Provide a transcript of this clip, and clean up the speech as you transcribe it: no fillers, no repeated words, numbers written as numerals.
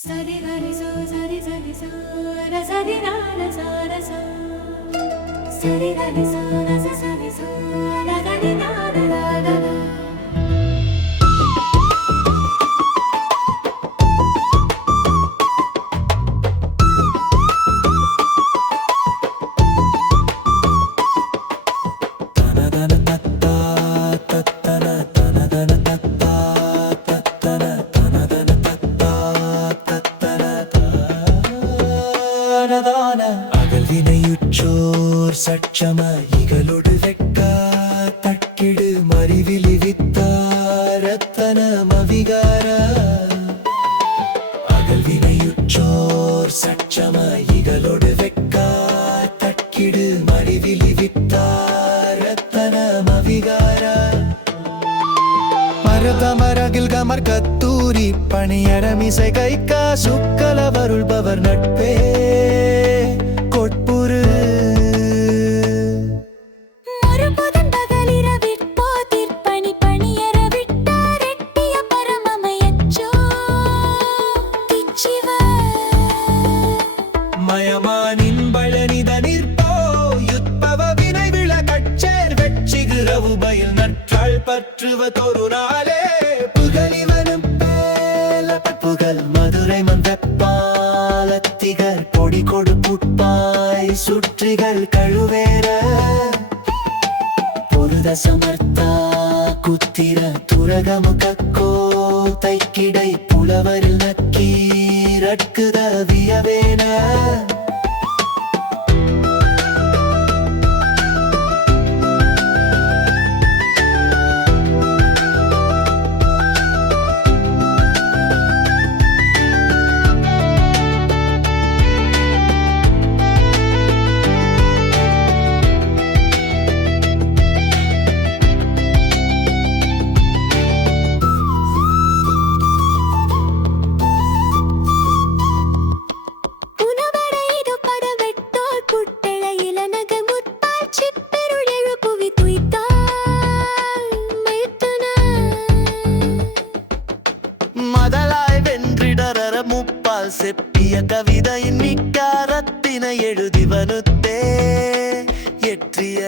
Sari gari so sari sari so ra sari ra ra sa ra sa sari gari so ra sa sari so ra gari ra ra ra ra ra அகல்வினையுற்றோர் சட்சம இகலொடு வெக்க தட்டிடு மறிவிலி வித்தாரத்தன மவிகார அகல்வினையுற்றோர் சட்சம இகலொடு வெக்க தட்டிடு மறிவிலி வித்தாரத்தன மவிகார மருதமரகில் கமர் கத்தூரி பணியரமிசை கைக்கா சுக்கலவருள்பவர் நட்பே மயமானின் பழனிதனிற் போயுத்பவ வினை விளக்கச்சேர் வெற்றிகிறவு பயில் நற்றாள் பற்றுவதொரு நாளே புகழிவனும் பேலப்புகழ் மதுரை மந்தப்பாலத்திகர் பொடி கொடு புட்பாய் சுற்றிகள் கழுவேற பொருத சமர்த்தா குத்திர துரகமு கக்கோ தைக்கிடை புலவரில் நக்கீரட்குத வியவேன மதலாய் வென்றிடரர முப்பால் செப்பிய கவிதையின் மிக்காரத்தினை எழுதிவனுத்தே எற்றிய